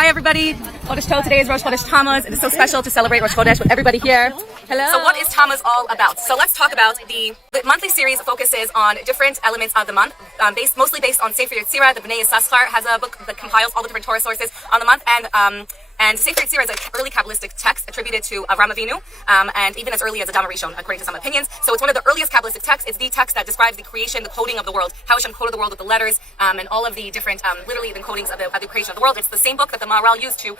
Hi everybody. Chodesh Tov. Today is Rosh Chodesh Tammuz. It is so special to celebrate Rosh Chodesh with everybody here. Hello. So what is Tammuz all about? So let's talk about the monthly series focuses on different elements of the month, mostly based on Sefer Yetzirah. The Bnei Yissaschar has a book that compiles all the different Torah sources on the month, and Sefer Yetzirah is an early Kabbalistic text attributed to Avraham Avinu, and even as early as Adam Rishon, according to some opinions. So it's one of the earliest Kabbalistic texts. It's the text that describes the creation, the coding of the world, how Hashem coded the world with the letters, and all of the different, literally the codings of the creation of the world. It's the same book that the Maharal used to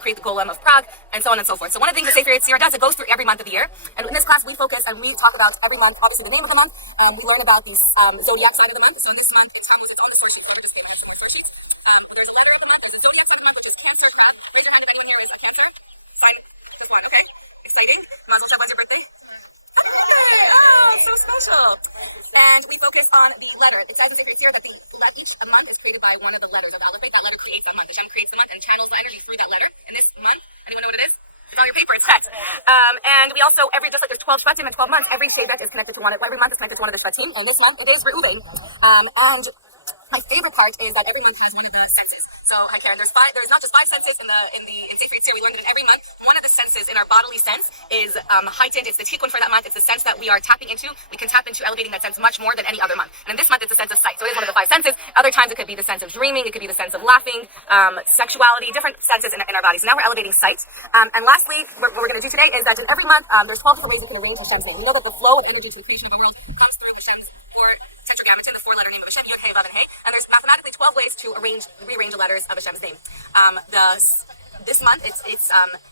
create the Golem of Prague, and so on and so forth. So one of the things that Sefer Yetzirah does, it goes through every month of the year. And in this class, we focus and we talk about every month, obviously the name of the month. We learn about the Zodiac side of the month. So in this month, in Tammuz, it's on the source sheet. Whoever just came, I have some more source sheets. There's a letter of the month. There's a Zodiac side of the month, which is Cancer, Crab. Raise your hand if anyone here is a Cancer. Sign, just one, okay? Exciting. Mazel tov, when's your birthday? Happy birthday! Oh, so special. And we focus on the letter. It says in Sefer Yetzirah that each month is created by one of the letters of the alphabet. That letter creates that month. Hashem creates the month and channels the energy through that letter. In this month, anyone know what it is? It's on your paper, it's Chet. And we also, just like there's 12 Shvatim and 12 months, every Shevet is connected to every month is connected to one of the Shvatim. And this month, it is Reuven. And my favorite part is that every month has one of the senses. So, hi Karen, there's not just 5 senses in Sefer Yetzirah. We learned that in every month, one of the senses in our bodily sense is heightened. It's the tikkun for that month. It's the sense that we are tapping into. We can tap into elevating that sense much more than any other month. And in this month, it's the sense of sight. So it is one of the 5 senses. Other times, it could be the sense of dreaming. It could be the sense of laughing, sexuality, different senses in our body. So now we're elevating sight. And lastly, what we're going to do today is that in every month, there's 12 different ways we can arrange Hashem's name. We know that the flow of energy to the creation of our world comes through Hashem's 4 tetragrammaton, the 4-letter name of Hashem, Yud, Hey, Vav, and Hey. And there's mathematically 12 ways to rearrange the letters of Hashem's name. This month, it's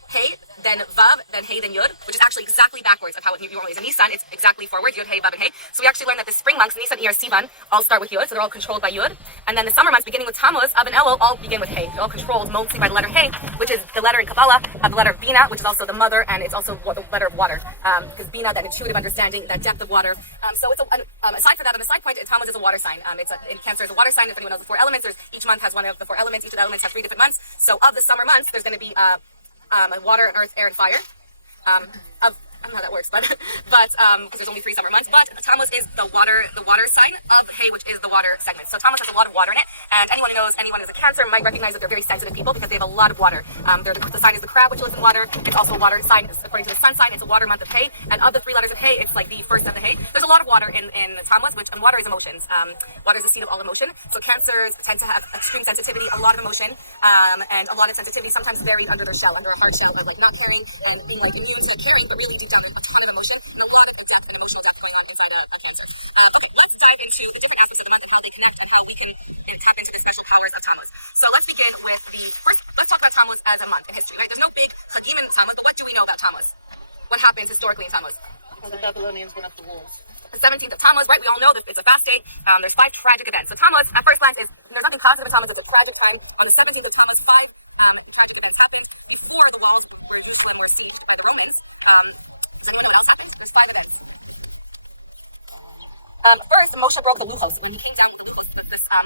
Hey, then Vav, then Hey, then Yud, which is actually exactly backwards of how it normally is. In Nisan, it's exactly forward, Yud, Hey, Vav, and Hey. So we actually learned that the spring months, Nisan, Iyar, Sivan, all start with Yud, so they're all controlled by Yud. And then the summer months, beginning with Tammuz, Av, and Elul, all begin with Hey. They're all controlled mostly by the letter Hey, which is the letter in Kabbalah of the letter Bina, which is also the mother, and it's also the letter of water. Because Bina, that intuitive understanding, that depth of water. So it's aside from that, on a side point, Tammuz is a water sign. In Cancer, it's a water sign. If anyone knows the 4 elements, each month has one of the 4 elements. Each of the elements has 3 different months. So of the summer months, there's going to be water and earth, air and fire. I don't know how that works, but because there's only 3 summer months. But Tammuz is the water sign of Hey, which is the water segment. So Tammuz has a lot of water in it, and anyone who knows anyone who's a Cancer might recognize that they're very sensitive people because they have a lot of water. The sign is the crab, which lives in water. It's also a water sign, according to the sun sign. It's a water month of Hey, and of the 3 letters of Hey, it's like the first of the Hey. There's a lot of water in Tammuz, and water is emotions. Water is the seed of all emotion. So Cancers tend to have extreme sensitivity, a lot of emotion, and a lot of sensitivity, sometimes buried under their shell, under a hard shell of like not caring and being like immune to caring, but really deep down there's a ton of emotion and a lot of depth and emotional depth going on inside a Cancer. Okay, let's dive into the different aspects of the month and how they connect and how we can tap into the special powers of Tammuz. So let's begin with let's talk about Tammuz as a month in history, right? There's no big Chagim in Tammuz, but what do we know about Tammuz? What happens historically in Tammuz? Well, the Babylonians went up the walls. The 17th of Tammuz, right? We all know that it's a fast day. There's 5 tragic events. So Tammuz, at first glance, there's nothing positive in Tammuz. It's a tragic time. On the 17th of Tammuz, 5 tragic events happened before the walls were Jerusalem were sieged by the Romans. Does anyone know what else happened? There's 5 events. First, Moshe broke the luchos. When he came down with the luchos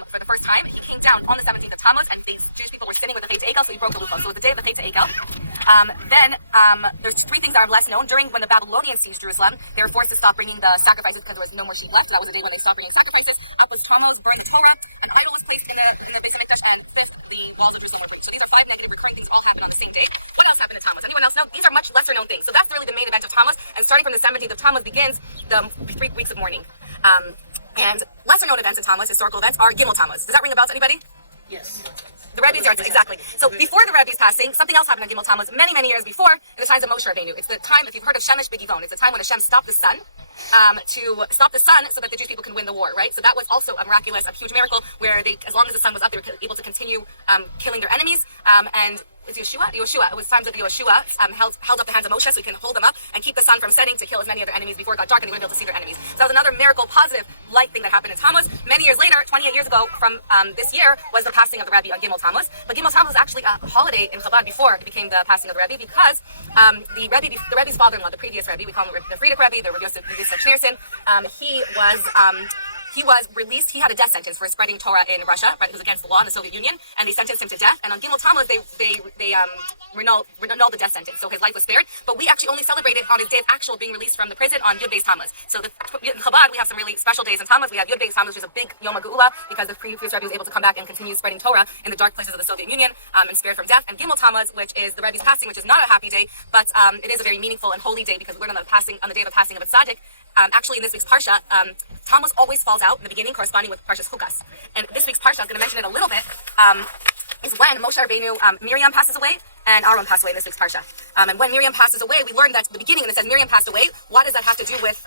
for the first time, he came down on the 17th of Tammuz, and these Jewish people were sitting with the Chet Ekel, so he broke the luchos. So it was the day of the Chet Ekel. Then there's 3 things that are less known. When the Babylonians sieged Jerusalem, they were forced to stop bringing the sacrifices because there was no more sheep left. So that was the day when they stopped bringing sacrifices. Up was Tammuz, burned the Torah. An idol was placed in the Beis HaMikdash, and 5th, the walls of Jerusalem were breached. So these are 5 negative recurring things all happened on the same day. What else happened in Tammuz? Anyone else know? These are much lesser known things. So that's really the main event of Tammuz. And starting from the 17th of Tammuz begins the 3 weeks of mourning. And lesser known events in Tammuz, historical events, are Gimel Tammuz. Does that ring a bell to anybody? Yes. The Rebbe's yards, exactly. So before the Rebbe's passing, something else happened on Gimel Tammuz many years before, in the times of Moshe Rabbeinu. It's the time, if you've heard of Shemesh B'Givon, it's the time when Hashem stopped the sun, to stop the sun so that the Jewish people can win the war, right? So that was also a miraculous, a huge miracle, where as long as the sun was up, they were able to continue killing their enemies, and it's Yeshua. It was times of Yeshua held up the hands of Moshe so he can hold them up and keep the sun from setting to kill as many of their enemies before it got dark and they wouldn't be able to see their enemies. So that was another miracle, positive, light thing that happened in Tammuz. Many years later, 28 years ago from this year, was the passing of the Rebbe on Gimel Tammuz. But Gimel Tammuz was actually a holiday in Chabad before it became the passing of the Rebbe, because the Rebbe's father-in-law, the previous Rebbe, we call him the Frierdiker Rebbe, the Rebbe Yosef Schneerson, he was released. He had a death sentence for spreading Torah in Russia, right? It was against the law in the Soviet Union, and they sentenced him to death. And on Gimel Tammuz, they annulled the death sentence, so his life was spared. But we actually only celebrated on his day of actual being released from the prison on Yud Beis Tammuz. So in Chabad, we have some really special days in Tammuz. We have Yud Beis Tammuz, which is a big Yom HaGeula, because the previous Rebbe was able to come back and continue spreading Torah in the dark places of the Soviet Union and spared from death. And Gimel Tammuz, which is the Rebbe's passing, which is not a happy day, but it is a very meaningful and holy day, because we learn on the day of the passing of a tzaddik. Actually, in this week's parsha, Tammuz always falls out in the beginning, corresponding with Parshas Chukas. And this week's parsha, I was going to mention it a little bit, is when Moshe Rabbeinu, Miriam passes away, and Aaron passed away in this week's parsha. And when Miriam passes away, we learned that at the beginning, and it says Miriam passed away. What does that have to do with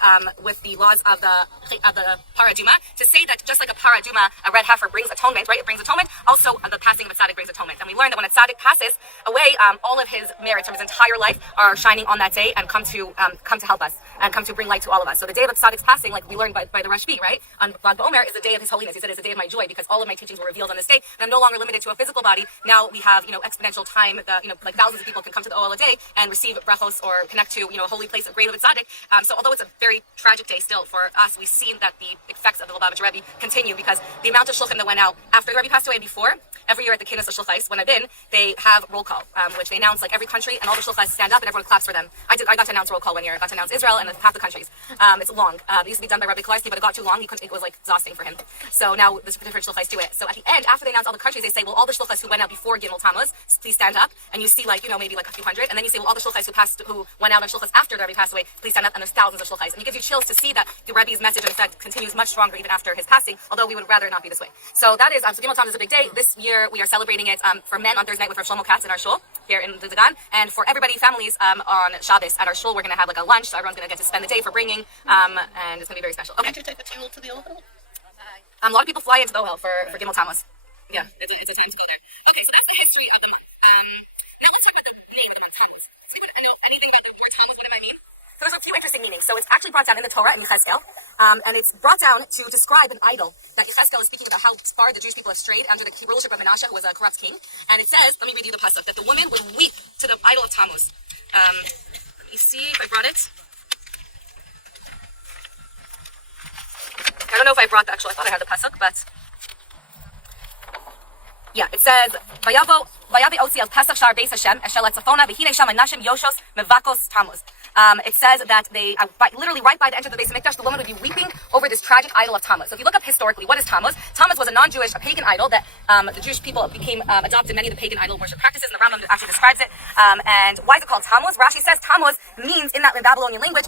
the laws of the paraduma? To say that just like a paraduma, a red heifer brings atonement, right? It brings atonement. Also, the passing of a tzaddik brings atonement. And we learned that when a tzaddik passes away, all of his merits from his entire life are shining on that day and come to help us and come to bring light to all of us. So the day of a tzaddik's passing, like we learned by the Rashbi, right? On Lag BaOmer is the day of his holiness. He said it's a day of my joy because all of my teachings were revealed on this day, and I'm no longer limited to a physical body. Now we have exponential time. Like thousands of people can come to the Ohel day and receive brachos or connect to a holy place, a grave of a tzaddik. So although it's a very tragic day still for us, we've seen that the effects of the Lubavitcher Rebbe continue, because the amount of shluchim that went out after the Rebbe passed away and before, every year at the Kinnis of Shluchais, when I've been, they have roll call, which they announce like every country, and all the Shluchais stand up and everyone claps for them. I got to announce roll call one year. I got to announce Israel and half the countries. It's long. It used to be done by Rabbi Kabbalistic, but it got too long. It was like exhausting for him. So now the different Shluchais do it. So at the end, after they announce all the countries, they say, well, all the Shluchais who went out before Gimel Tammuz, please stand up. And you see maybe like a few hundred. And then you say, well, all the Shluchais who went out on Shluchas after the Rebbe passed away, please stand up. And there's thousands of Shluchais. And it gives you chills to see that the Rebbe's message, in effect, continues much stronger even after his passing, although we would rather it not be this way. So that is, so Gimel Tammuz is a big day. This year we are celebrating it for men on Thursday night with Rav Shlomo Katz in our shul here in the Dagan, and for everybody, families, on Shabbos at our shul, we're going to have like a lunch, so everyone's going to get to spend the day for bringing, and it's going to be very special. Okay. Can't you take a tool to the Ohel? A lot of people fly into the Ohel for Gimel Tammuz. Yeah, it's a time to go there. Okay, so that's the history of the month. Now let's talk about the name of the month, Tammuz. Does anyone know anything about the word Tammuz? What it might mean? So there's a few interesting meanings. So it's actually brought down in the Torah in Yechezkel, and it's brought down to describe an idol that Yechezkel is speaking about how far the Jewish people have strayed under the rulership of Menashe, who was a corrupt king. And it says, let me read you the pasuk, that the woman would weep to the idol of Tammuz. Let me see if I brought it. I don't know if I brought the actual, I thought I had the pasuk, but yeah, it says, Vayavi Otzi al Pesach Shar Beis Hashem, Eshel Etzafona, V'hinei Sham Anashim Yoshos Mevakos Tammuz. It says that they, literally right by the entrance of the Beis Hamikdash, the woman would be weeping over this tragic idol of Tammuz. So if you look up historically, what is Tammuz? Tammuz was a non-Jewish, a pagan idol that the Jewish people adopted many of the pagan idol worship practices, and the Rambam actually describes it. And why is it called Tammuz? Rashi says Tammuz means, in Babylonian language,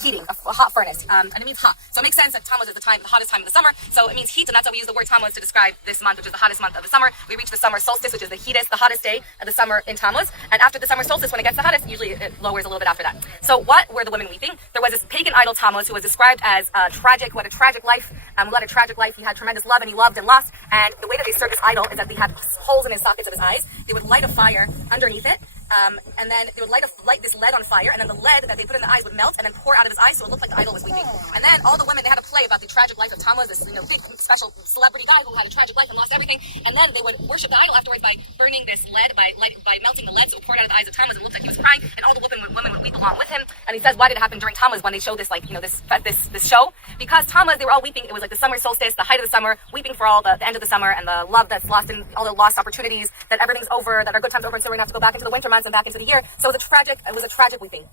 heating, a hot furnace, and it means hot. So it makes sense that Tammuz is the hottest time of the summer, so it means heat, and that's why we use the word Tammuz to describe this month, which is the hottest month of the summer. We reach the summer solstice, which is the hottest day of the summer in Tammuz, and after the summer solstice, when it gets the hottest, usually it lowers a little bit after that. So what were the women weeping? There was this pagan idol Tammuz who was described as tragic, who had a tragic life, who led a tragic life. He had tremendous love, and he loved and lost, and the way that they served this idol is that they had holes in his sockets of his eyes. They would light a fire underneath it, and then they would light this lead on fire, and then the lead that they put in the eyes would melt and then pour out of his eyes, so it looked like the idol was weeping. And then all the women, they had to play about the tragic life of Tammuz, this big special celebrity guy who had a tragic life and lost everything, and then they would worship the idol afterwards by burning this lead, by melting the lead, so it poured out of the eyes of Tammuz and it looked like he was crying, and all the women would weep along with him. And he says, why did it happen during Tammuz when they show this this show? Because Tammuz, they were all weeping. It was like the summer solstice, the height of the summer, weeping for all the end of the summer and the love that's lost and all the lost opportunities, that everything's over, that our good times are over, and so we're gonna have to go back into the winter months and back into the year. So it was a tragic weeping.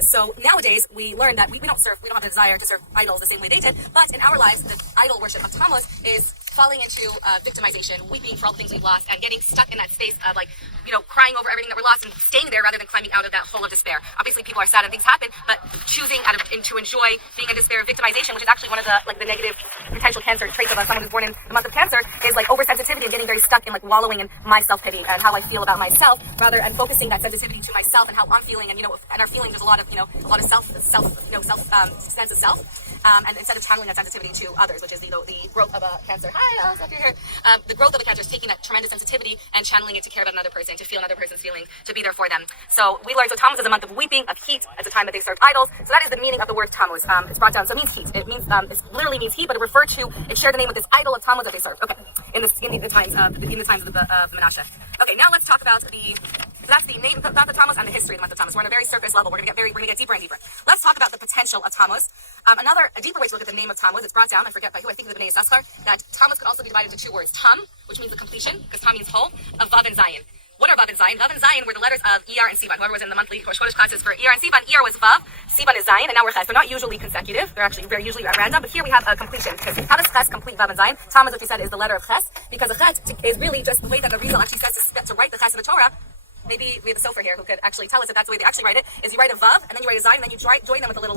So nowadays we learn that we don't have the desire to serve idols the same way they did, but in our lives the idol worship of Tammuz is falling into victimization, weeping for all the things we've lost, and getting stuck in that space of crying over everything that we're lost and staying there rather than climbing out of that hole of despair. Obviously people are sad and things happen, but choosing to enjoy being in despair, victimization, which is actually one of the negative potential cancer traits of someone who's born in the month of Cancer, is oversensitivity and getting very stuck in wallowing in my self-pity and how I feel about myself, rather than focusing that sensitivity to myself and how I'm feeling, and and our feelings, there's a lot of sense of self. And instead of channeling that sensitivity to others, which is the growth of a Cancer. Hi, Alice, if you're here. The growth of a Cancer is taking that tremendous sensitivity and channeling it to care about another person, to feel another person's feelings, to be there for them. So we learned, so Tammuz is a month of weeping, of heat. It's a time that they served idols. So that is the meaning of the word Tammuz. It's brought down, so it means heat. It means, it literally means heat, but it shared the name with this idol of Tammuz that they served. Okay, in the times of Menashe. Okay, now let's talk about that's the name about the Tammuz and the history of the month of Tammuz. We're on a very surface level. We're gonna get deeper and deeper. Let's talk about the potential of Tammuz. A deeper way to look at the name of Tammuz, it's brought down, I forget by who, I think the Bnei Yissaschar, that Tammuz could also be divided into two words. Tam, which means the completion, because Tam means whole, of Vav and Zayin. What are Vav and Zayin? Vav and Zayin were the letters of ER and Sivan. Whoever was in the monthly Rosh Chodesh classes for ER and Sivan, ER was Vav, Sivan is Zayin, and now we're Ches. They're not usually consecutive. They're actually very usually at random, but here we have a completion. Because how does Ches complete Vav and Zayin? Tammuz, which we said, is the letter of Ches, because a Chet is really just the way that the Rizal actually says to write the Ches in the Torah. Maybe we have a sofer here who could actually tell us if that's the way they actually write it, is you write a Vav, and then you write a Zayin, and then you join them with a little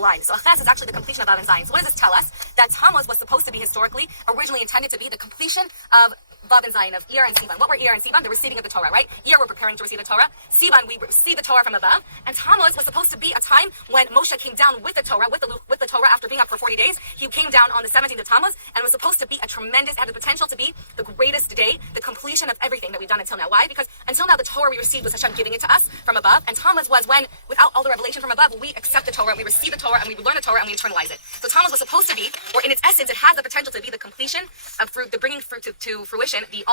line. So a Ches is actually the completion of Vav and Zayin. So what does this tell us? That Tammuz was supposed to be historically, originally intended to be the completion of Vav and Zayin, of Ir and Sivan. What were Ir and Sivan? The receiving of the Torah, right? Ir, we're preparing to receive the Torah. Sivan, we receive the Torah from above. And Tammuz was supposed to be a time when Moshe came down with the Torah, with the Torah after being up for 40 days. He came down on the 17th of Tammuz, and was supposed to be had the potential to be the greatest day, the completion of everything that we've done until now. Why? Because until now, the Torah we received was Hashem giving it to us from above, and Tammuz was when, without all the revelation from above, we accept the Torah, we receive the Torah, and we learn the Torah, and we internalize it. So Tammuz was supposed to be, or in its essence, it has the potential to be the completion of fruit, the bringing fruit to fruition, the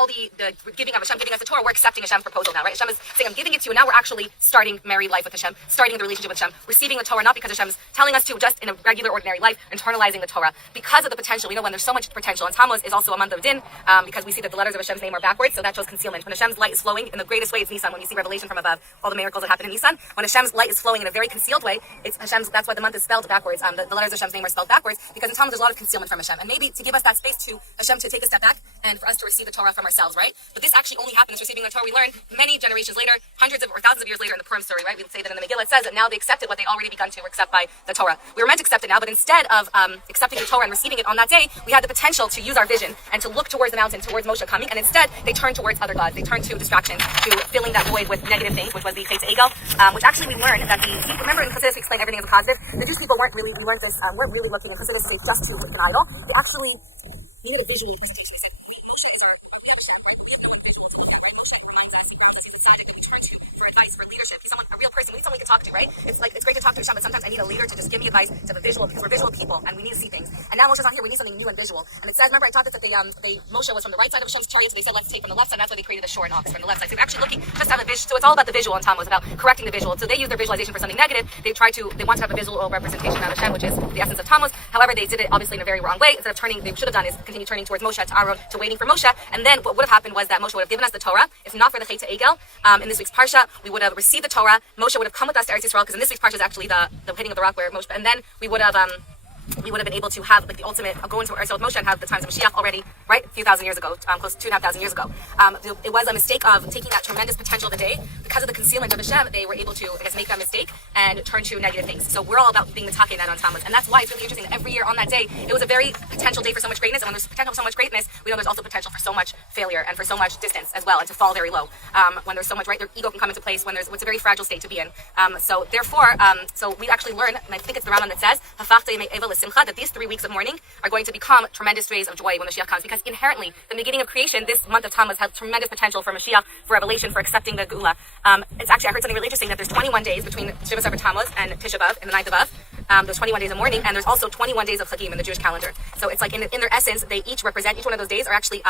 giving of Hashem, giving us the Torah. We're accepting Hashem's proposal now, right? Hashem is saying, I'm giving it to you. Now we're actually starting married life with Hashem, starting the relationship with Hashem, receiving the Torah, not because Hashem's telling us to, just in a regular, ordinary life, internalizing the Torah. Because of the potential, we know when there's so much potential, and Tammuz is also a month of Din, because we see that the letters of Hashem's name are backwards, so that shows concealment. When Hashem's light is flowing, in the greatest way, it's Nisan. When you see revelation from above, all the miracles that happen in Nisan, when Hashem's light is flowing in a very concealed way, it's Hashem's, that's why the month is spelled backwards. The letters of Hashem's name are spelled backwards, because in Tammuz there's a lot of concealment from Hashem. And maybe to give us that space to Hashem to take a step back, and for us to receive the Torah from ourselves, right? But this actually only happens receiving the Torah. We learn many generations later, hundreds of or thousands of years later in the Purim story, right? We say that in the Megillah it says that now they accepted what they already begun to accept by the Torah. We were meant to accept it now, but instead of accepting the Torah and receiving it on that day, we had the potential to use our vision and to look towards the mountain, towards Moshe coming, and instead they turned towards other gods. They turned to distraction, to filling that void with negative things, which was the Chet Egel, which actually we learned that remember in Chassidus we explain everything as a positive. The Jewish people weren't really looking in Chassidus to say just to make an idol. They actually needed a visual presentation. They said, we have Hashem, right? But we have no one visual to look at, right? Moshe reminds us, he grounds us, he's a tzaddik that we turn to for advice, for leadership. He's a real person. We need someone we can talk to, right? It's great to talk to Hashem, but sometimes I need a leader to just give me advice, to have a visual, because we're visual people and we need to see things. And now Moshe's not here, we need something new and visual. And it says, remember I taught this that Moshe was from the right side of Hashem's chariot, so they said, let's take from the left side, and that's why they created the shore and ox from the left side. So they're actually looking just to have a vision. So it's all about the visual, and Tom was about correcting the visual. So they use their visualization for something negative. They want to have a visual representation of Hashem, which is the essence of Tammuz. However, they did it obviously in a very wrong way. Instead of turning, they should have done is continue turning towards Moshe, to Aaron, to waiting for Moshe, and then what would have happened was that Moshe would have given us the Torah. If not for the Chet Egel, in this week's parsha, we would have received the Torah. Moshe would have come with us to Eretz Yisrael, because in this week's parsha is actually the hitting of the rock where Moshe, and then we would have been able to have the ultimate, go into Eretz Yisrael with Moshe and have the times of Mashiach already, right, a few thousand years ago, close to 2,500 years ago. It was a mistake of taking that tremendous potential of the day. Because of the concealment of Hashem, they were able to, make that mistake and turn to negative things. So we're all about being the Takei that on Tammuz. And that's why it's really interesting that every year on that day, it was a very potential day for so much greatness. And when there's potential for so much greatness, we know there's also potential for so much failure and for so much distance as well, and to fall very low. When there's so much, right, their ego can come into place when it's a very fragile state to be in. So therefore, so we actually learn, and I think it's the Rambam that says, that these 3 weeks of mourning are going to become tremendous days of joy when Mashiach comes, because inherently, the beginning of creation, this month of Tammuz has tremendous potential for Mashiach, for revelation, for accepting the Geula. It's actually, I heard something really interesting, that there's 21 days between Shiva Sefer Tammuz and Tisha B'Av, in the 9th of Av. There's 21 days of mourning, and there's also 21 days of Chagim in the Jewish calendar. So it's like in their essence, they each represent, each one of those days are actually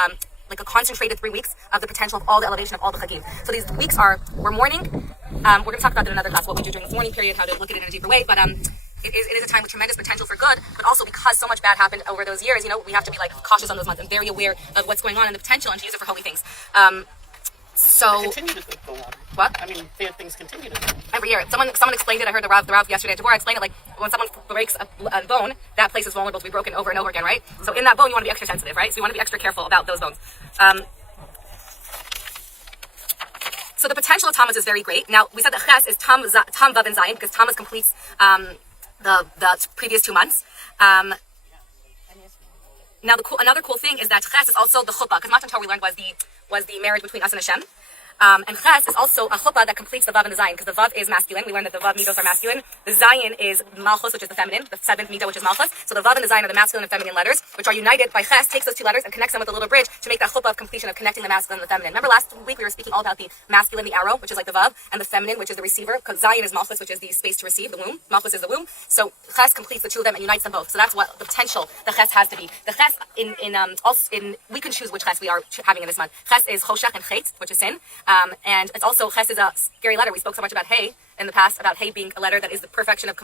like a concentrated 3 weeks of the potential of all the elevation of all the Chagim. So these weeks we're mourning. We're going to talk about that in another class, what we do during this mourning period, how to look at it in a deeper way, but it is a time with tremendous potential for good, but also because so much bad happened over those years, we have to be cautious on those months and very aware of what's going on and the potential, and to use it for holy things. They continue to go on. What? I mean, bad things continue to go on. Every year. Someone explained it. I heard the Rav yesterday. Deborah explained it when someone breaks a bone, that place is vulnerable to be broken over and over again, right? So in that bone, you want to be extra sensitive, right? So you want to be extra careful about those bones. So the potential of Tammuz is very great. Now, we said that Ches is Tam, Vav, and Zayin, because Tammuz completes the previous 2 months. Now, another cool thing is that Ches is also the chuppah, because Matan Torah we learned was the marriage between us and Hashem. And Ches is also a chuppah that completes the Vav and the Zayin, because the Vav is masculine. We learned that the Vav midos are masculine. The Zayin is Malchus, which is the feminine, the 7th midah, which is Malchus. So the Vav and the Zayin are the masculine and feminine letters, which are united by Ches, takes those 2 letters and connects them with a little bridge to make that chuppah of completion of connecting the masculine and the feminine. Remember last week we were speaking all about the masculine, the arrow, which is like the Vav, and the feminine, which is the receiver, because Zayin is Malchus, which is the space to receive, the womb. Malchus is the womb. So Ches completes the 2 of them and unites them both. So that's what the potential the Ches has to be. The Ches we can choose which Ches we are having in this month. Ches is Choshech and Chet, which is sin. And it's also Ches is a scary letter. We spoke so much about Hey in the past about Hey being a letter that is the perfection of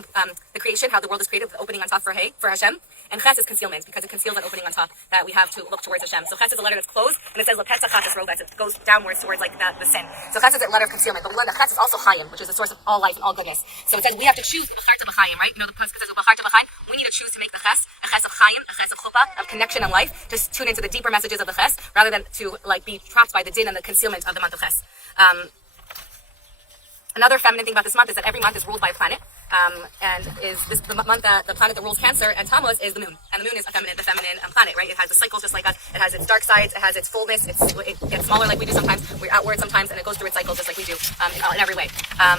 the creation, how the world is created, with the opening on top for Hey, for Hashem. And Ches is concealment, because it conceals that opening on top that we have to look towards Hashem. So Ches is a letter that's closed, and it says it goes downwards towards like the sin. So Ches is a letter of concealment, but we learned that Ches is also Chaim, which is the source of all life and all goodness. So it says we have to choose Ubacharta b'Chaim, right? You know the pasuk says Ubacharta b'Chaim. We need to choose to make the Ches a Ches of Chaim, a Ches of Chuppah, of connection and life, to tune into the deeper messages of the Ches, rather than to like be trapped by the din and the concealment of the month of Ches. Another feminine thing about this month is that every month is ruled by a planet, and is this the month that the planet that rules Cancer and Tammuz is the moon, and the moon is the feminine planet, right? It has the cycles just like us. It has its dark sides, it has its fullness. It gets smaller like we do sometimes. We're outward sometimes, and it goes through its cycles just like we do in every way.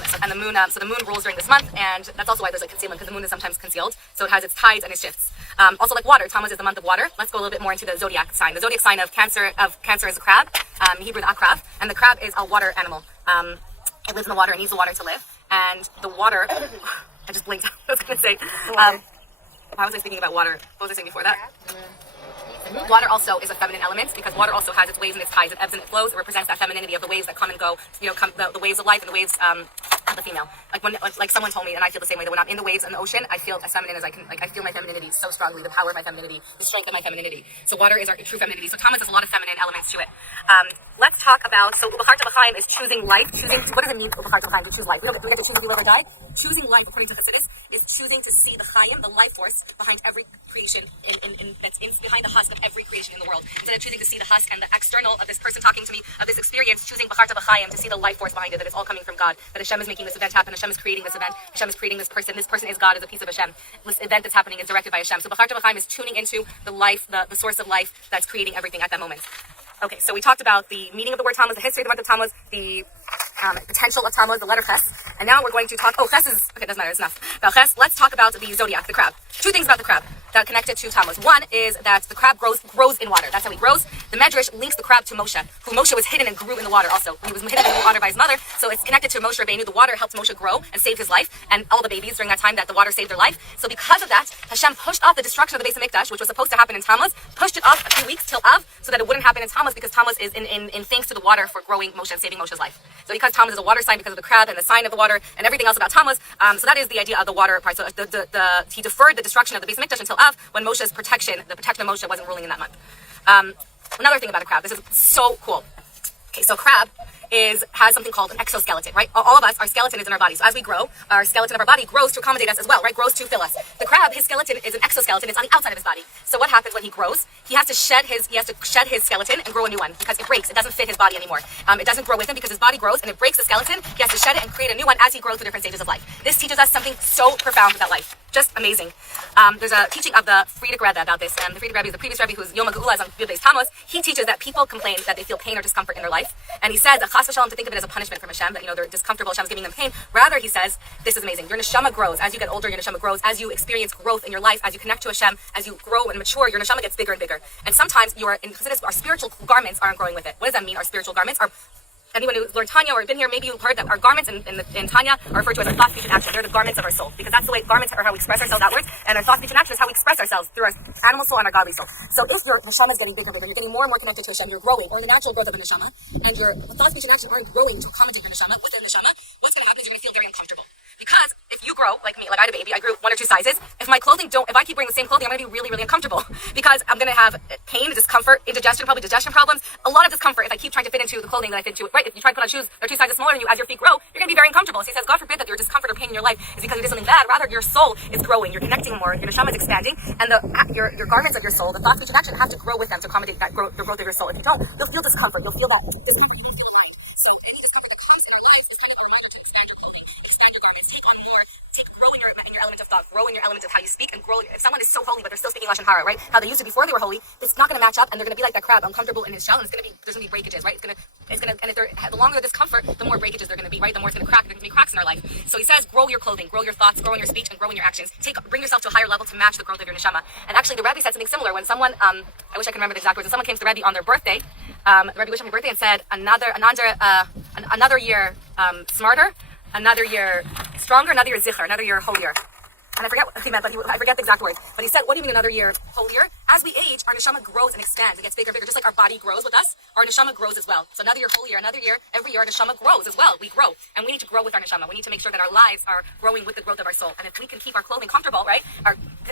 So the moon rules during this month, and that's also why there's like concealment, because the moon is sometimes concealed. So it has its tides and its shifts. Also like water, Tammuz is the month of water. Let's go a little bit more into the zodiac sign. The zodiac sign of Cancer is a crab, Hebrew the akrav, and the crab is a water animal. It lives in the water and needs the water to live. And the water, I just blinked. I was going to say, why was I speaking about water? What was I saying before that? Water also is a feminine element, because water also has its waves and its tides. It ebbs and it flows. It represents that femininity of the waves that come and go. You know, the waves of life and the waves of the female. Like someone told me, and I feel the same way, that when I'm in the waves and the ocean, I feel as feminine as I can. Like I feel my femininity so strongly, the power of my femininity, the strength of my femininity. So water is our true femininity. So Tammuz has a lot of feminine elements to it. Let's talk about, so Ubacharta b'Chaim is choosing life. What does it mean, Ubacharta b'Chaim, to choose life? We get to choose if we live or die. Choosing life, according to Chassidus, is choosing to see the Chaim, the life force behind every creation, behind the husk of every creation in the world. Instead of choosing to see the husk and the external of this person talking to me, of this experience, choosing Ubacharta b'Chaim, to see the life force behind it, that it's all coming from God, that Hashem is making this event happen, Hashem is creating this event, Hashem is creating this person is God, is a piece of Hashem. This event that's happening is directed by Hashem. So Ubacharta b'Chaim is tuning into the life, the source of life that's creating everything at that moment. Okay, so we talked about the meaning of the word Tammuz, the history of the month of Tammuz, the potential of Tammuz, the letter Ches, and now we're going to talk, Ches is, okay, doesn't matter, it's enough. About Ches, let's talk about the zodiac, the crab. Two things about the crab that are connected to Tammuz. One is that the crab grows in water. That's how he grows. The Medrash links the crab to Moshe, who Moshe was hidden and grew in the water also. He was hidden in the water by his mother, so it's connected to Moshe Rabbeinu. The water helped Moshe grow and save his life, and all the babies during that time that the water saved their life. So because of that, Hashem pushed off the destruction of the Beis HaMikdash, which was supposed to happen in Tammuz, pushed it off a few weeks till Av, so that it wouldn't happen in Tammuz, because Tammuz is in thanks to the water for growing Moshe and saving Moshe's life. So because Tammuz is a water sign, because of the crab and the sign of the water and everything else about Tammuz, so that is the idea of the water part. So he deferred the destruction of the Beis HaMikdash until Av, when Moshe's protection of Moshe wasn't ruling in that month. Another thing about a crab, this is so cool. Okay, so crab has something called an exoskeleton, right? All of us, our skeleton is in our body. So as we grow, our skeleton of our body grows to accommodate us as well, right? Grows to fill us. The crab, his skeleton is an exoskeleton. It's on the outside of his body. So what happens when he grows? He has to shed his skeleton and grow a new one, because it breaks. It doesn't fit his body anymore. It doesn't grow with him because his body grows and it breaks the skeleton. He has to shed it and create a new one as he grows through different stages of life. This teaches us something so profound about life. Just amazing. There's a teaching of the Frierdiker Rebbe about this, and the Frierdiker Rebbe is the previous Rebbe who's Yom HaGeula, is on Yud Tammuz. He teaches that people complain that they feel pain or discomfort in their life, and he says that Chas v'Shalom, to think of it as a punishment from Hashem, that they're discomfortable, Hashem's giving them pain. Rather, he says, this is amazing. Your neshama grows as you get older. Your neshama grows as you experience growth in your life, as you connect to Hashem, as you grow and mature. Your neshama gets bigger and bigger. And sometimes our spiritual garments aren't growing with it. What does that mean? Our spiritual garments are. Anyone who's learned Tanya or been here, maybe you've heard that our garments in Tanya are referred to as our thought, speech, and action. They're the garments of our soul, because that's the way garments are how we express ourselves outwards, and our thought, speech, and action is how we express ourselves through our animal soul and our godly soul. So if your neshama is getting bigger and bigger, you're getting more and more connected to Hashem, you're growing, or the natural growth of a neshama, and your thought, speech, and action aren't growing to accommodate your neshama within the neshama, what's going to happen is you're going to feel very uncomfortable. Because if you grow, like me, like I had a baby, I grew 1 or 2 sizes. If I keep wearing the same clothing, I'm going to be really, really uncomfortable, because I'm going to have pain, discomfort, indigestion, probably digestion problems, a lot of discomfort if I keep trying to fit into the clothing that I fit into. Right? If you try to put on shoes that are 2 sizes smaller than you, as your feet grow, you're going to be very uncomfortable. So he says, God forbid that your discomfort or pain in your life is because you did something bad. Rather, your soul is growing, you're connecting more, your neshama is expanding, and your garments of your soul, the thought, speech, and action have to grow with them to accommodate the growth of your soul. If you don't, you'll feel discomfort. You'll feel that discomfort. You won't feel aligned. So any discomfort that comes in our lives is kind of a reminder to expand your clothing, expand your garments, take on more. Grow in your element of thought, grow in your element of how you speak, and grow. If someone is so holy but they're still speaking lashon hara, right? How they used to before they were holy, it's not going to match up, and they're going to be like that crab, uncomfortable in his shell, and there's going to be breakages, right? And the longer the discomfort, the more breakages they're going to be, right? The more it's going to crack. There's going to be cracks in our life. So he says, grow your clothing, grow your thoughts, grow in your speech, and grow in your actions. Bring yourself to a higher level to match the growth of your neshama. And actually, the Rebbe said something similar when someone, I wish I could remember the exact words. When someone came to the Rebbe on their birthday, the Rebbe wished him happy birthday and said, another year smarter, another year stronger, another year zicher, another year holier. and I forget what he meant, but I forget the exact words. But he said, what do you mean another year holier? As we age, our neshama grows and expands. It gets bigger and bigger. Just like our body grows with us, our neshama grows as well. So another year holier, another year, every year our neshama grows as well. We grow. And we need to grow with our neshama. We need to make sure that our lives are growing with the growth of our soul. And if we can keep our clothing comfortable, right,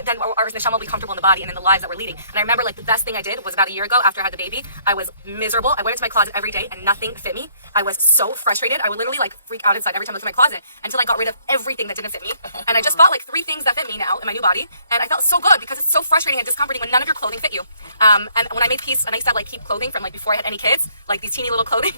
then our neshama will be comfortable in the body and in the lives that we're leading. And I remember like the best thing I did was about a year ago after I had the baby. I was miserable. I went into my closet every day and nothing fit me. I was so frustrated. I would literally like freak out inside every time I looked in my closet until I got rid of everything that didn't fit me. And I just bought like 3 things that fit me now in my new body. And I felt so good because it's so frustrating and discomforting when none of your clothing fit you. And when I made peace, and I used to like keep clothing from like before I had any kids, like these teeny little clothing.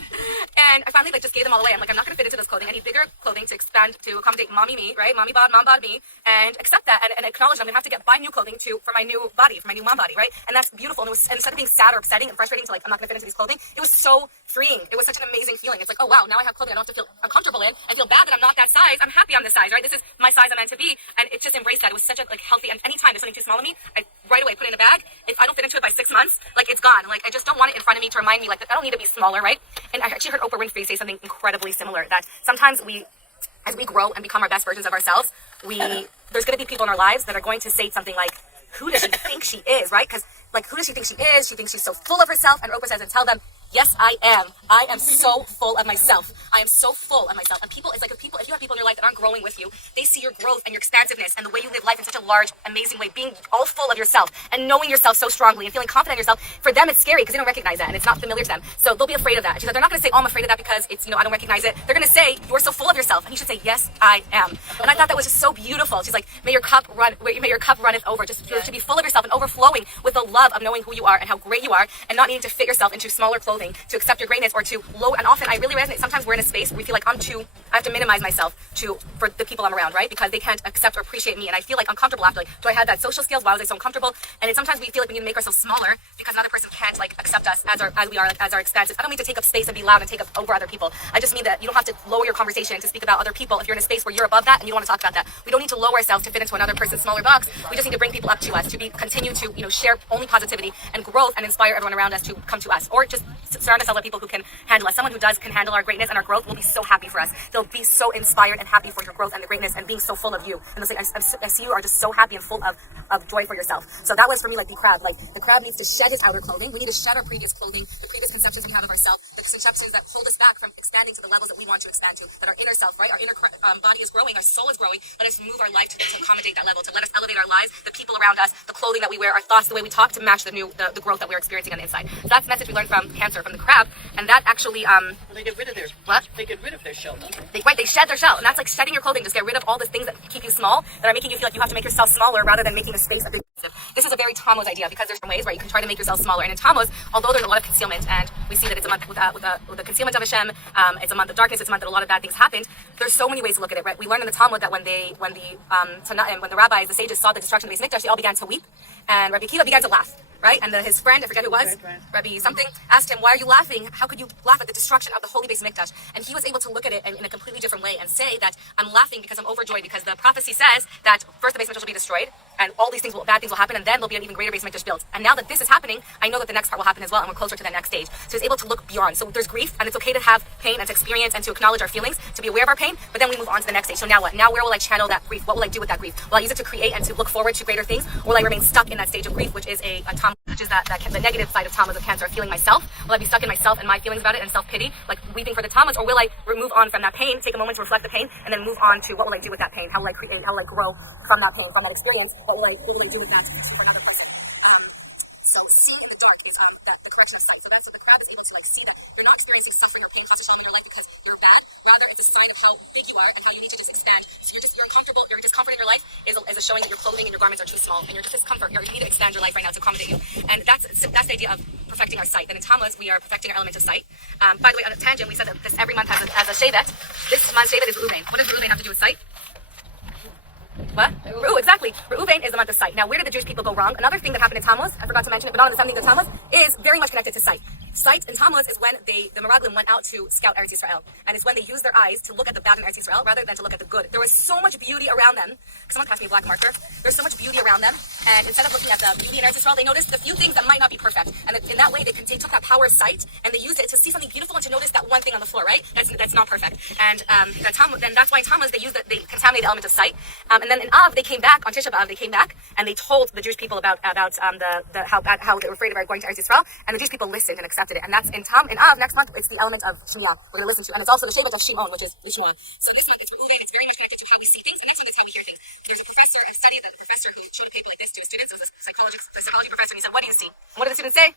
And I finally like just gave them all away. I'm like, I'm not going to fit into this clothing. I need bigger clothing to expand, to accommodate mommy me, right? Mommy bod, mom bod me, and accept that and acknowledge I'm going to have to buy new clothing for my new body, for my new mom body, right? And that's beautiful. And it was, and instead of being sad or upsetting and frustrating to like, I'm not going to fit into these clothing, it was so freeing. It was such an amazing feeling. It's like, oh wow, now I have clothing I don't have to feel uncomfortable in and feel bad that I'm not that size. I'm happy I'm this size, right? This is my size I'm meant to be. And it just embraced that. It was such a like healthy, and anytime there's something too small on me, I right away put it in a bag. If I don't fit into it by 6 months, like it's gone. Like I just don't want it in front of me to remind me like that I don't need to be smaller, right? And I actually heard Oprah Winfrey say something incredibly similar, that sometimes as we grow and become our best versions of ourselves, there's going to be people in our lives that are going to say something like, who does she think she is, right? Because like, who does she think she is? She thinks she's so full of herself. And Oprah says, and tell them, yes, I am. I am so full of myself. I am so full of myself. And people, it's like if you have people in your life that aren't growing with you, they see your growth and your expansiveness and the way you live life in such a large, amazing way, being all full of yourself and knowing yourself so strongly and feeling confident in yourself. For them, it's scary because they don't recognize that and it's not familiar to them. So they'll be afraid of that. She said, they're not going to say, oh, I'm afraid of that because it's, I don't recognize it. They're going to say, you're so full of yourself. And you should say, yes, I am. And I thought that was just so beautiful. She's like, may your cup runneth over. Just to be full of yourself and overflowing with the love of knowing who you are and how great you are and not needing to fit yourself into smaller clothing to accept your greatness or to low. And often I really resonate. Sometimes we're in a space where we feel like I have to minimize myself for the people I'm around, right? Because they can't accept or appreciate me. And I feel like uncomfortable after, like, do I have that social skills? Why was I so uncomfortable? And sometimes we feel like we need to make ourselves smaller because another person can't like accept us as we are, like, as our expansive. I don't mean to take up space and be loud and take up over other people. I just mean that you don't have to lower your conversation to speak about other people if you're in a space where you're above that and you don't want to talk about that. We don't need to lower ourselves to fit into another person's smaller box. We just need to bring people up to us, to continue to, share only positivity and growth and inspire everyone around us to come to us, or just surround ourselves with people who can handle us. Someone who can handle our greatness and our growth will be so happy for us. They'll be so inspired and happy for your growth and the greatness and being so full of you. And they'll say, I see you are just so happy and full of joy for yourself. So that was for me like the crab. Like the crab needs to shed his outer clothing. We need to shed our previous clothing, the previous conceptions we have of ourselves, the conceptions that hold us back from expanding to the levels that we want to expand to, that our inner self, right? Our inner body is growing, our soul is growing. Let us move our life to accommodate that level, to let us elevate our lives, the people around us, the clothing that we wear, our thoughts, the way we talk, to match the growth that we're experiencing on the inside. So that's the message we learned from Cancer, from the crab. And that actually they get rid of their what? They get rid of their shell, don't they? They shed their shell, and that's like shedding your clothing. Just get rid of all the things that keep you small, that are making you feel like you have to make yourself smaller rather than making a space a big. This is a very Tammuz idea because there's ways where you can try to make yourself smaller. And in Tammuz, although there's a lot of concealment, and we see that it's a month with the concealment of Hashem, it's a month of darkness, it's a month that a lot of bad things happened. There's so many ways to look at it, right? We learned in the Talmud that when the rabbis, the sages saw the destruction of the Beis Mikdash, they all began to weep, and Rabbi Akiva began to laugh. Right? And his friend, I forget who it was, right. Rabbi something, asked him, why are you laughing? How could you laugh at the destruction of the holy Beis Mikdash? And he was able to look at it in a completely different way and say that I'm laughing because I'm overjoyed, because the prophecy says that first the Beis Mikdash will be destroyed and all these bad things will happen, and then there'll be an even greater Beis Mikdash built. And now that this is happening, I know that the next part will happen as well, and we're closer to that next stage. So he's able to look beyond. So there's grief, and it's okay to have pain and to experience and to acknowledge our feelings, to be aware of our pain, but then we move on to the next stage. So now what? Now where will I channel that grief? What will I do with that grief? Will I use it to create and to look forward to greater things? Or will I remain stuck in that stage of grief, which is the negative side of Tammuz of Cancer, of feeling myself? Will I be stuck in myself and my feelings about it and self-pity, like weeping for the Tammuz? Or will I move on from that pain, take a moment to reflect the pain, and then move on to what will I do with that pain? How will I create? How will I grow from that pain, from that experience? What will I do with that for another person? So seeing in the dark is the correction of sight. So that's what the crab is able to see that you're not experiencing suffering or pain, chas v'shalom, in your life because you're bad. Rather, it's a sign of how big you are and how you need to just expand. So you're uncomfortable. Your discomfort in your life is a showing that your clothing and your garments are too small, and your discomfort. You need to expand your life right now to accommodate you. And that's the idea of perfecting our sight. Then in Tammuz, we are perfecting our element of sight. By the way, on a tangent, we said that this every month has a shevet. This month's shevet is Reuven. What does Reuven have to do with sight? What? Exactly. Reuven is the month of sight. Now, where did the Jewish people go wrong? Another thing that happened in Tammuz, I forgot to mention it, but not on the 17th of Tammuz, is very much connected to sight. Sight in Tammuz is when the Meraglim went out to scout Eretz Yisrael. And it's when they used their eyes to look at the bad in Eretz Yisrael rather than to look at the good. There was so much beauty around them. Someone pass me a black marker. There's so much beauty around them. And instead of looking at the beauty in Eretz Yisrael, they noticed the few things that might not be perfect. And in that way, they took that power of sight and they used it to see something beautiful and to notice that one thing on the floor, right? That's not perfect. And then that's why in Tammuz they contaminated the element of sight. And then in Av, they came back, on Tisha B'Av, they came back and they told the Jewish people about how they were afraid about going to Eretz Yisrael. And the Jewish people listened and accepted it. And that's in Av next month, it's the element of Shmiya we're going to listen to. And it's also the Shevet of Shimon, which is Lishnoa. So this month it's Reuven, it's very much connected to how we see things. And next month it's how we hear things. There's a professor, a professor who showed a paper like this to his students. It was a psychology professor, and he said, "What do you see?" And what did the students say?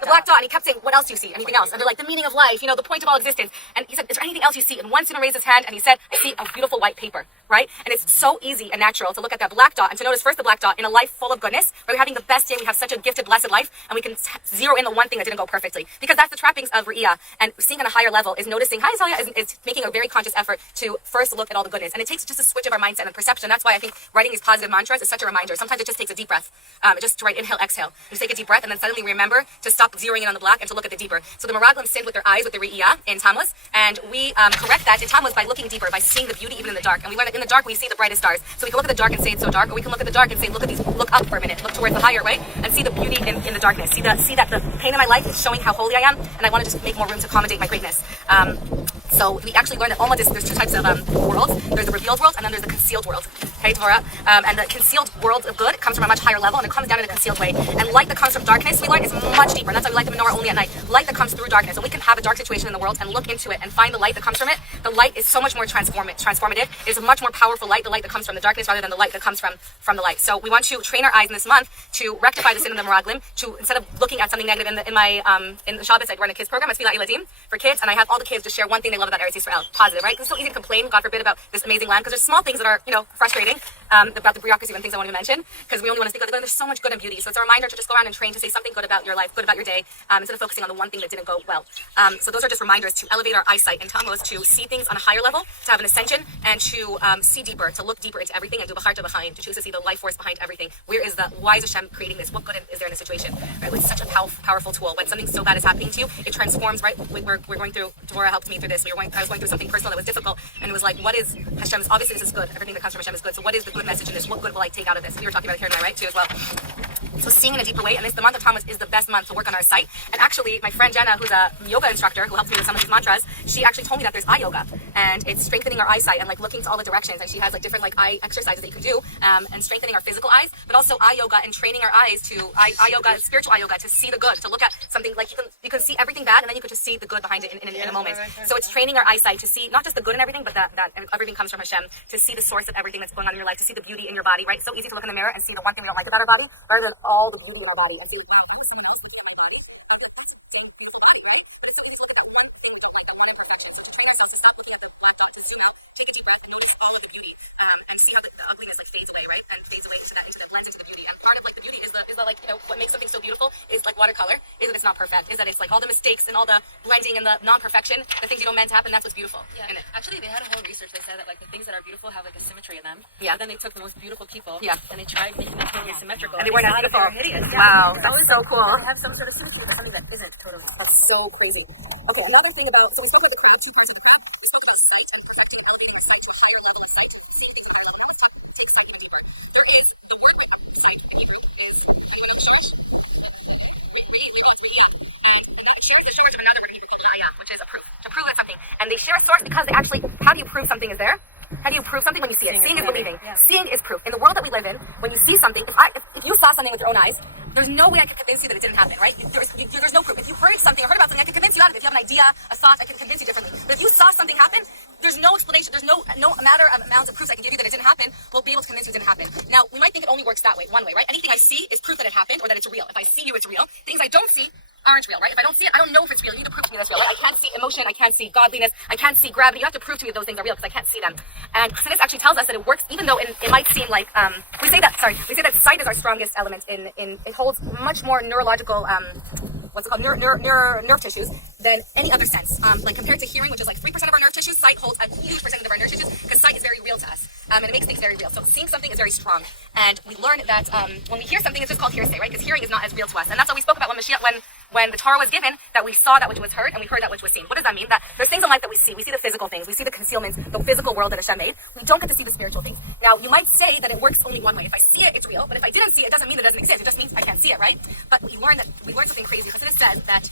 The black dot. And he kept saying, "What else do you see? Anything else?" And they're like, "The meaning of life, the point of all existence." And he said, "Is there anything else you see?" And one student raised his hand and he said, "I see a beautiful white paper." Right? And it's so easy and natural to look at that black dot and to notice first the black dot in a life full of goodness, where we're having the best day, we have such a gifted, blessed life, and we can zero in the one thing that didn't go perfectly. Because that's the trappings of Re'iyah. And seeing on a higher level is noticing, is making a very conscious effort to first look at all the goodness. And it takes just a switch of our mindset and perception. That's why I think writing these positive mantras is such a reminder. Sometimes it just takes a deep breath. Just to write inhale, exhale. You take a deep breath and then suddenly remember to stop zeroing in on the black and to look at the deeper. So the Meraglim sinned with their eyes, with the Re'iyah in Tammuz, and we correct that in Tammuz by looking deeper, by seeing the beauty even in the dark. And we learn that in the dark we see the brightest stars. So we can look at the dark and say it's so dark, or we can look at the dark and say, look up for a minute, look towards the higher, right? And see the beauty in the darkness. See that the pain in my life is showing how holy I am, and I want to just make more room to accommodate my greatness. So we actually learned that there's two types of worlds. There's the revealed world and then there's the concealed world. Okay, Torah. And the concealed world of good comes from a much higher level and it comes down in a concealed way. And light that comes from darkness, we learn, is much deeper. And that's why we light the menorah only at night. Light that comes through darkness. And we can have a dark situation in the world and look into it and find the light that comes from it. The light is so much more transformative. It's a much more powerful light, the light that comes from the darkness rather than the light that comes from the light. So we want to train our eyes in this month to rectify the sin of the Meraglim, to instead of looking at something negative in the Shabbat, I run a kids program, Asfilat Yiladim, for kids, and I have all the kids just share one thing they love about Eretz Yisrael. Positive, right? Because it's so easy to complain, God forbid, about this amazing land, because there's small things that are, frustrating, about the bureaucracy and things I won't even mention, because we only want to think about there's so much good and beauty. So it's a reminder to just go around and train to say something good about your life, good about your day, instead of focusing on the one thing that didn't go well. So those are just reminders to elevate our eyesight in Tammuz, to see things on a higher level, to have an ascension, and to see deeper, to look deeper into everything, and do b'charta b'chaim, to choose to see the life force behind everything. Why is Hashem creating this? What good is there in the situation? Right? It's such a powerful tool. When something so bad is happening to you, it transforms, right? We're going through, Devorah helped me through this. I was going through something personal that was difficult, and it was like, what is Hashem's, obviously this is good, everything that comes from Hashem is good, so what is the good message in this? What good will I take out of this? We were talking about it here tonight, right, too, as well. So seeing in a deeper way, and the month of Tammuz is the best month to work on our sight. And actually, my friend Jenna, who's a yoga instructor who helps me with some of these mantras, she actually told me that there's eye yoga, and it's strengthening our eyesight and looking to all the directions. And she has different eye exercises that you can do, and strengthening our physical eyes, but also eye yoga and training our eyes to eye yoga, spiritual eye yoga, to see the good, to look at something like you can see everything bad, and then you can just see the good behind it in a moment. So it's training our eyesight to see not just the good in everything, but that everything comes from Hashem, to see the source of everything that's going on in your life, to see the beauty in your body. Right? It's so easy to look in the mirror and see the one thing we don't like about our body, rather than all the beauty in our body, and see wow, if I was someone else looking at my body, I would be like, that's a dang beautiful body, right? But it's so easy to look at that one thing we don't like, that one imperfection. So to train ourselves to stop looking at the black dot, to zoom out, take a deep breath, and notice all of the beauty, and see how the ugliness fades away, right? And fades away into that blends into the beauty. And part of the beauty is the what makes something so beautiful is like watercolor, is that it's not perfect, is that it's all the mistakes and all the blending and the non-perfection, the things you don't meant to happen. That's what's beautiful. Yeah. In it. Actually, they had a whole research. They said that the things that are beautiful have a symmetry in them. Yeah. But then they took the most beautiful people. Yeah. And they tried making them totally symmetrical. And they weren't as beautiful. They were hideous. Yeah. Wow, It's that's always so cool. They have some sort of symmetry, but something that isn't totally. That's so crazy. Okay, another thing so we spoke about the crab, two parts of the crab. We spoke about sight and perfecting and elevating our sight to a higher level of sight, to seeing things on a higher level. Now let's take sight even deeper. There is the word sight in Hebrew is, anyone know the shoresh? It's re'iyah. And it shares the shoresh of another word in Hebrew called ra'aya, which is a proof, to prove that something. And they share a source because how do you prove something is there? How do you prove something? When you see it. Seeing is believing. Yeah. Seeing is proof. In the world that we live in, when you see something, if you saw something with your own eyes, there's no way I could convince you that it didn't happen, right? There's no proof. If you heard something or heard about something, I can convince you out of it. If you have an idea, a thought, I can convince you differently. But if you saw something happen, there's no explanation, there's no matter of amounts of proofs I can give you that it didn't happen, will be able to convince you it didn't happen. Now, we might think it only works that way, one way, right? Anything I see is proof that it happened or that it's real. If I see you, it's real. Things I don't see aren't real, right? If I don't see it, I don't know if it's real. You need to prove to me that's real, right? I can't see emotion, I can't see godliness, I can't see gravity. You have to prove to me that those things are real because I can't see them. And Chassidus actually tells us that it works, even though it might seem like we say that sight is our strongest element. It holds much more neurological nerve tissues than any other sense. Compared to hearing, which is 3% of our nerve tissues, sight holds a huge percentage of our nerve tissues because sight is very real to us, and it makes things very real. So seeing something is very strong, and we learn that when we hear something, it's just called hearsay, right? Because hearing is not as real to us, and that's what we spoke about when when the Torah was given, that we saw that which was heard and we heard that which was seen. What does that mean? That there's things in life that we see. We see the physical things. We see the concealments, the physical world that Hashem made. We don't get to see the spiritual things. Now, you might say that it works only one way. If I see it, it's real. But if I didn't see it, it doesn't mean it doesn't exist. It just means I can't see it, right? But we learned something crazy. Chassidut says that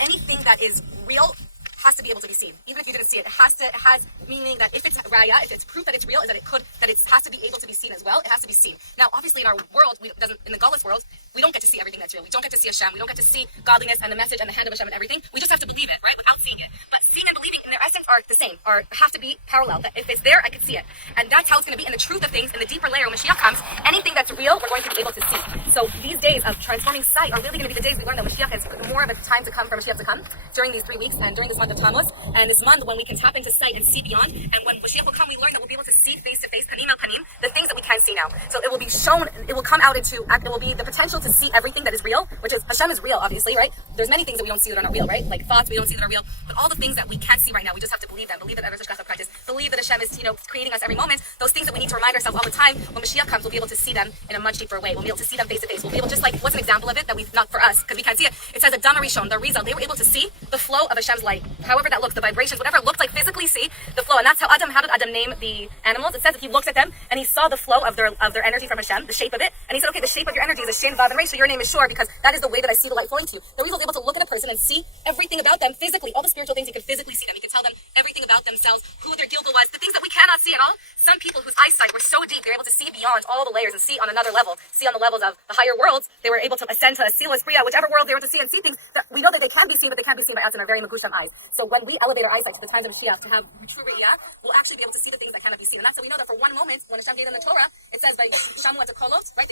anything that is real has to be able to be seen. Even if you didn't see it, it has meaning that if it's raya, if it's proof that it's real, is that it has to be able to be seen as well. It has to be seen. Now, obviously, in our world, in the Galus world, we don't get to see everything that's real. We don't get to see Hashem. We don't get to see godliness and the message and the hand of Hashem and everything. We just have to believe it, right? Without seeing it. But seeing and believing in their essence are the same, or have to be parallel. That if it's there, I can see it. And that's how it's going to be in the truth of things, in the deeper layer when Mashiach comes. Anything that's real, we're going to be able to see. So these days of transforming sight are really going to be the days we learn that Mashiach is more of a time to come for Mashiach to come during these 3 weeks and during this month of Tammuz. And this month when we can tap into sight and see beyond, and when Mashiach will come, we learn that we'll be able to see face to face, panim el panim, the things that we can't see now. So it will be shown, it will come out into, it will be the potential to see everything that is real, which is, Hashem is real, obviously, right? There's many things that we don't see that are not real, right? Like thoughts we don't see that are real, but all the things that we can't see right now, we just have to believe them, believe that every practice, believe that Hashem is, creating us every moment. Those things that we need to remind ourselves all the time, when Mashiach comes, we'll be able to see them in a much deeper way. We'll be able to see them face to face. We'll be able, just like, what's an example of it that we've, not for us, because we can't see it. It says that Dana Rishon, the Rizal, they were able to see the flow of Hashem's light, however that looks, the vibrations, whatever it looked like, physically see the flow. And that's how how did Adam name the animals? It says that he looked at them and he saw the flow of their energy from Hashem, the shape of it, and he said, okay, the shape of your energy is a Shin, Vav, and Resh, so your name is Shor, because that is the way that I see the light flowing to you. The Rizal is able to look at a person and see everything about them physically, all the spiritual things. He can physically see them. He can tell them everything about themselves, who their Gilgal was, the things that we cannot see at all. Some people whose eyesight were so deep, they were able to see beyond all the layers and see on another level, see on the levels of the higher worlds. They were able to ascend to Asilas, Bria, whichever world they were to see and see things that we know that they can be seen, but they can't be seen by us in our very Megusham eyes. So when we elevate our eyesight to the times of Mashiach to have true Re'iyah, we'll actually be able to see the things that cannot be seen. And that's how we know that for one moment, when Hashem gave them the Torah, it says by Shamu at the Kolot, right?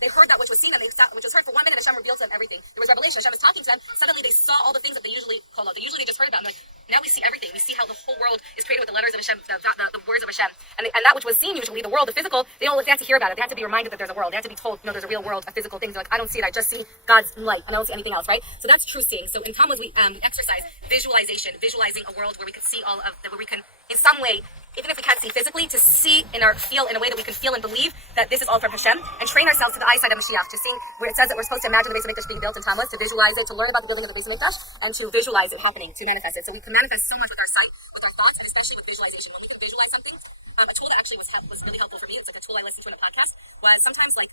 They heard that which was seen and which was heard for 1 minute. Hashem revealed to them everything. There was revelation. Hashem was talking to them. Suddenly they saw all the things that they usually call out. They just heard about. And like, now we see everything. We see how the whole world is created with the letters of Hashem, the words of Hashem. And that which was seen usually, the world, the physical, they had to hear about it. They had to be reminded that there's a world. They had to be told, there's a real world of physical things. They're like, I don't see it. I just see God's light. And I don't see anything else, right? So that's true seeing. So in Tammuz, we exercise visualization, visualizing a world where we could see all of, where we can, in some way, even if we can't see physically, to see feel in a way that we can feel and believe that this is all from Hashem, and train ourselves to the eyesight of Mashiach, to seeing where it says that we're supposed to imagine the Beis HaMikdash being built in Tammuz, to visualize it, to learn about the building of the Beis HaMikdash, and to visualize it happening, to manifest it. So we can manifest so much with our sight, with our thoughts, and especially with visualization. When we can visualize something, a tool that actually was really helpful for me, it's like a tool I listened to in a podcast, was sometimes like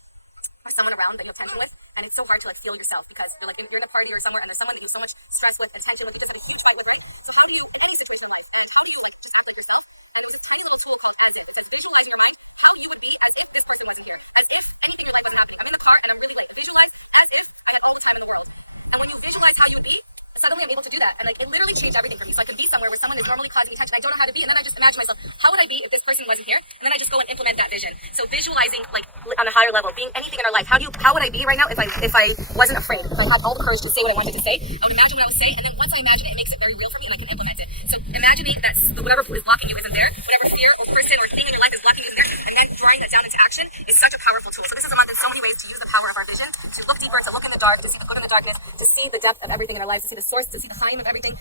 or someone around that you have tension with, and it's so hard to like feel yourself because you're in a party or somewhere and there's someone that you have so much stress with and tension with, you just had a huge fight with, right? So how do you, in any situation in life, and how do you like just act like yourself? And it was this tiny little tool called As If. It says visualize in your mind how you would be as if this person wasn't here, as if anything in your life wasn't happening. I'm in the car and I'm really late. Visualize as if I had all the time in the world. And when you visualize how you would be, suddenly I'm able to do that. And like it literally changed everything for me. So I can be somewhere where someone is normally causing me tension. I don't know how to be. And then I just imagine myself, how would I be if this person wasn't here? And then I just go and implement that vision. So visualizing like on a higher level, being anything in our life. How would I be right now if I wasn't afraid? If I had all the courage to say what I wanted to say, I would imagine what I would say. And then once I imagine it, it makes it very real for me and I can implement it. So imagining that whatever is blocking you isn't there, whatever fear or person or thing in your life is blocking you isn't there, and then drawing that down into action is such a powerful tool. So this is a month in so many ways to use the power of our vision, to look deeper, to look in the dark, to see the good in the darkness, to see the depth of everything in our lives, to see the source, to see the chaim of everything,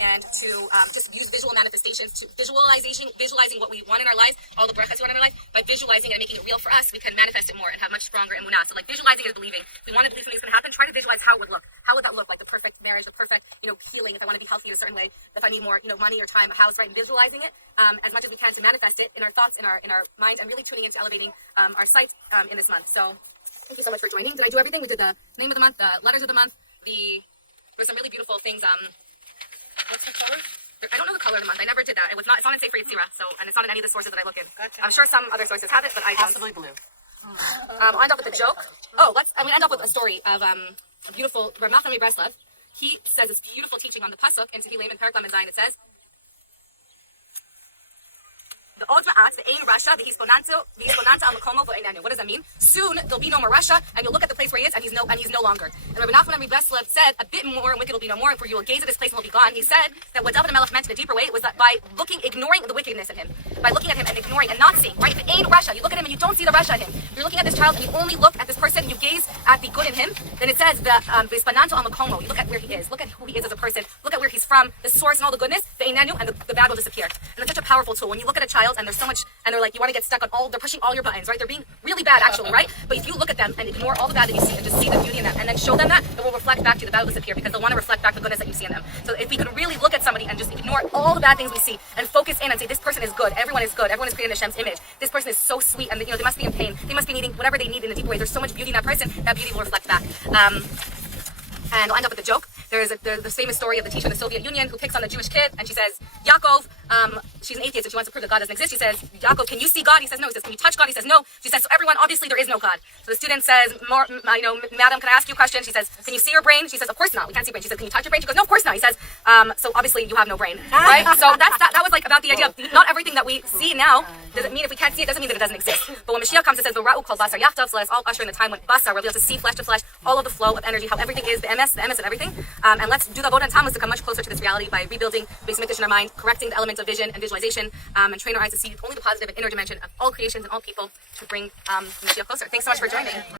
and to just use visual manifestations, to visualizing what we want in our lives, all the brachas we want in our life. By visualizing it and making it real for us, we can manifest it more and have much stronger emunah. So like visualizing is believing. If we want to believe something's going to happen, try to visualize how it would look. How would that look? Like the perfect marriage, the perfect, healing. If I want to be healthy in a certain way, if I need more, money or time, a house, right? And visualizing it as much as we can to manifest it in our thoughts, in our mind, and really tuning into elevating our sight in this month. So thank you so much for joining. Did I do everything? We did the name of the month, the letters of the month, there were some really beautiful things. What's the color? I don't know the color of the month. I never did that. It's not in Sefer Yetzirah, and it's not in any of the sources that I look in. Gotcha. I'm sure some other sources have it, but I don't. Possibly blue. I'll end up with a joke. I'm gonna end up with a story of a beautiful Rav Nachman Breslev. He says this beautiful teaching on the pasuk in Tehillim in Perek Lamed Zayin. It says, the Od Ma'at, the Ein Rasha, the Hisponanta al Makomo v'Einanu. What does that mean? Soon there'll be no more Rasha, and you'll look at the place where he is, and he's no longer. And Rabbi Nachman Breslev said, a bit more, and wicked will be no more, for you will gaze at this place and he'll be gone. He said that what David HaMelech meant in a deeper way was that by ignoring the wickedness in him, by looking at him and ignoring and not seeing, right? The Ein Rasha, you look at him and you don't see the Rasha in him. You're looking at this child and you only look at this person and you gaze at the good in him. Then it says the Hisponanta al Makomo. You look at where he is, look at who he is as a person, look at where he's from, the source and all the goodness. The Einenu, and the bad will disappear. And it's such a powerful tool. When you look at a child and there's so much, and they're like, you want to get stuck on they're pushing all your buttons, right? They're being really bad, actually, right? But if you look at them and ignore all the bad that you see and just see the beauty in them, and then show them that, it will reflect back to you. The bad will disappear because they'll want to reflect back the goodness that you see in them. So if we can really look at somebody and just ignore all the bad things we see and focus in and say, this person is good, everyone is good, everyone is created in Hashem's image, this person is so sweet, and they must be in pain, they must be needing whatever they need in a deeper way. There's so much beauty in that person, that beauty will reflect back. And I'll end up with a joke. There's the famous story of the teacher in the Soviet Union who picks on the Jewish kid, and she says, Yaakov, she's an atheist and she wants to prove that God doesn't exist. She says, Yaakov, can you see God? He says, no. He says, can you touch God? He says, no. She says, so everyone, obviously there is no God. So the student says, madam, can I ask you a question? She says, can you see your brain? She says, of course not. We can't see brain. She says, can you touch your brain? She goes, no, of course not. He says, so obviously you have no brain, right? So that was like about the idea of not everything that we see now doesn't mean if we can't see it doesn't mean that it doesn't exist. But when Mashiach comes, it says, V'ra'u kol basar yachtav, so let us all usher in the time when basar, we'll be able to see flesh to flesh, all of the flow of energy, how everything is, the MS of everything. And let's do the Avodah and Tammuz to come much closer to this reality by rebuilding basic mikdash in our mind, correcting the elements of vision and visualization, and train our eyes to see only the positive and inner dimension of all creations and all people to bring Mashiach closer. Thanks so much for joining.